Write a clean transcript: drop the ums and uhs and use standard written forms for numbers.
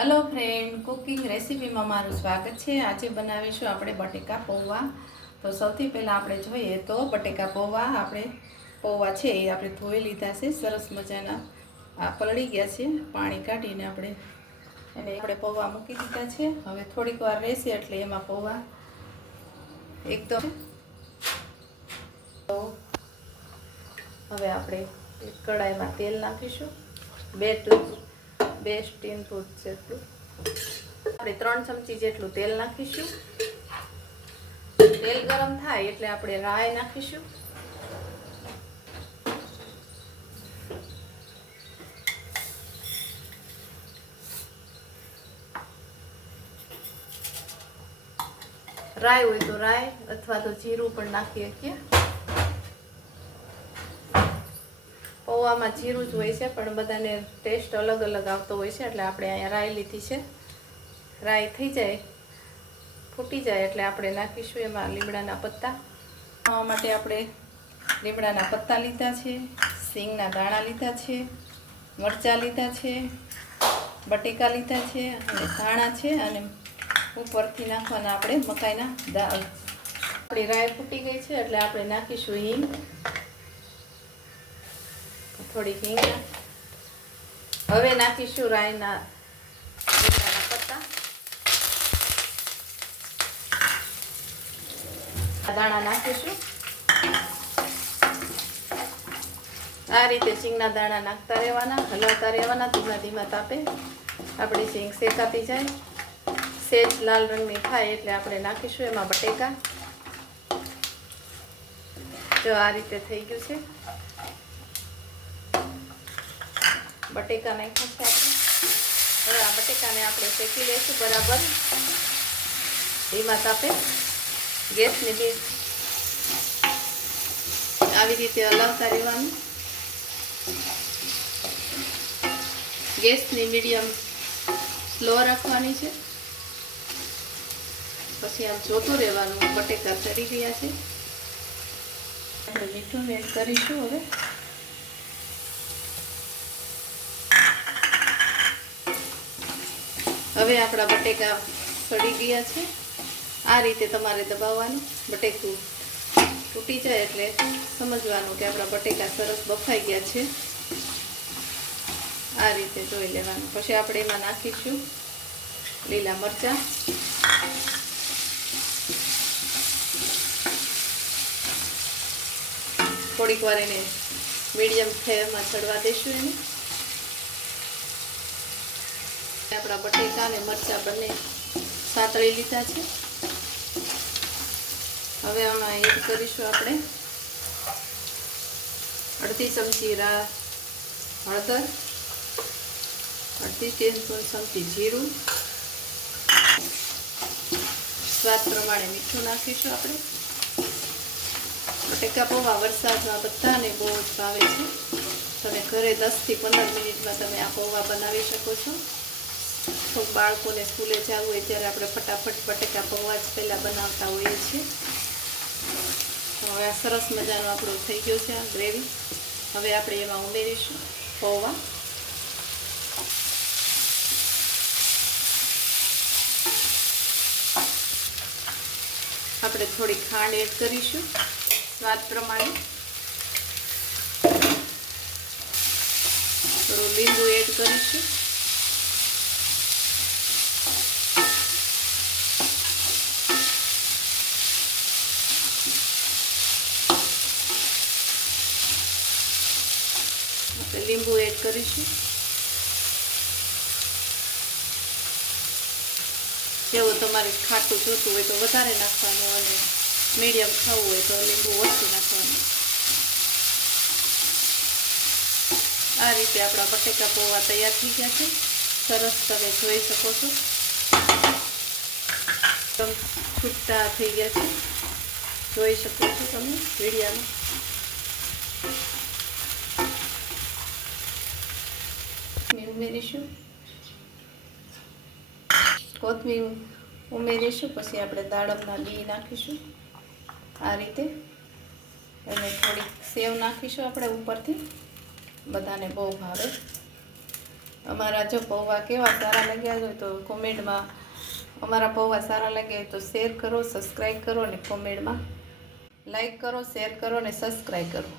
Hello friend, cooking recipe में मारू स्वागत है। आज बनावीशुं आपणे बटेका पौवा। तो सौथी पहला आपणे जोईए तो बटेका पौवा आपणे पौवा छे ए आपणे धोई लीधा छे। सरस मजाना आ पलળી ગયા છે। પાણી કાઢીને આપણે પૌવા મૂકી દીધા છે। હવે થોડીક વાર રહેશે એટલે એમાં પૌવા એકદમ હવે આપણે કડાઈમાં તેલ નાખીશું। બે ટીસ્પૂન જેટલું આપણે 3 ચમચી જેટલું તેલ નાખીશું। તેલ ગરમ થાય એટલે આપણે રાઈ નાખીશું। રાઈ હોય તો રાઈ અથવા તો જીરું પણ નાખી શકીએ। પૌવામાં જીરું જ હોય છે પણ બધાને ટેસ્ટ અલગ અલગ આવતો હોય છે એટલે આપણે અહીંયા રાઈ લીધી છે। રાઈ થઈ જાય, ફૂટી જાય એટલે આપણે નાખીશું એમાં લીમડાના પત્તા। ખાવા માટે આપણે લીમડાના પત્તા લીધા છે, સિંગના દાણા લીધા છે, મરચાં લીધા છે, બટેકા લીધા છે અને ધાણા છે અને ઉપરથી નાખવાના આપણે મકાઈના દાળ। આપણી રાઈ ફૂટી ગઈ છે એટલે આપણે નાખીશું હિંગ, થોડી હિંગ। હવે નાખીશું રાઈના પત્તા, દાણા નાખીશું। આ રીતે સિંગના દાણા નાખતા રહેવાના, હલાવતા રહેવાના ધીમા ધીમા તાપે। આપણી સિંગ શેકાતી જાય, સેજ લાલ રંગની થાય એટલે આપણે નાખીશું એમાં બટેકા। જો આ રીતે થઈ ગયું છે। બટેકા નાખ્યા છે આપણે। હવે આ બટેકાને આપણે શેકી લઈશું બરાબર ધીમા તાપે। ગેસની બી આવી રીતે હલાવતા રહેવાનું। ગેસની મીડિયમ સ્લો રાખવાની છે। પછી આમ જોતું રહેવાનું બટેકા ચડી ગયા છે। આપણે મીઠું એડ કરીશું। હવે આપણા બટેકા ચડી ગયા છે। આ રીતે તમારે દબાવવાનું, બટેકું તૂટી જાય એટલે સમજવાનું કે આપણા બટેકા સરસ બફાઈ ગયા છે। આ રીતે જોઈ લેવાનું। પછી આપણે એમાં નાખીશું લીલા મરચાં, થોડીક વાર એને મીડિયમ ફ્લેમમાં ચડવા દઈશું એને। આપણા બટેકા અને મરચાં બંને સાતળી લીધા છે। હવે આમાં એડ કરીશું આપણે અડધી ચમચી હળદર, અડધી ચમચી જીરું, સ્વાદ પ્રમાણે મીઠું નાખીશું આપણે। બટેકા પૌવા વરસાદમાં બધાને બહુ જ ભાવે છે। તમે ઘરે 10 થી 15 મિનિટમાં તમે આ પૌવા બનાવી શકો છો। તો બાળકોને સ્કૂલે જવું હોય ત્યારે આપણે ફટાફટ બટેકા પૌવા જ પહેલાં બનાવતા હોઈએ છીએ। હવે આ સરસ મજાનો આપણો થઈ ગયો છે આ ગ્રેવી। હવે આપણે એમાં ઉમેરીશું પૌવા। આપણે થોડી ખાંડ એડ કરીશું સ્વાદ પ્રમાણે, થોડું લીંબુ એડ કરીશું। લીંબુ એડ કરીશું। જેવું તમારે ખાટું જોતું હોય તો વધારે નાખવાનું અને મીડિયમ ખાવું હોય તો લીંબુ ઓછું નાખવાનું। આ રીતે આપણા બટેકા પૌવા તૈયાર થઈ ગયા છે। સરસ તમે જોઈ શકો છો એકદમ છૂટા થઈ ગયા છે, જોઈ શકો છો તમે વિડીયોમાં। ઉમેરીશું કોથમીર ઉમેરીશું। પછી આપણે દાડમના બી નાખીશું આ રીતે, અને થોડીક સેવ નાખીશું આપણે ઉપરથી। બધાને બહુ ભાવે। અમારા જો પૌવા કેવા સારા લાગ્યા હોય તો કોમેન્ટમાં અમારા પૌવા સારા લાગ્યા હોય તો શેર કરો, સબસ્ક્રાઈબ કરો અને કોમેન્ટમાં લાઈક કરો, શેર કરો અને સબસ્ક્રાઈબ કરો.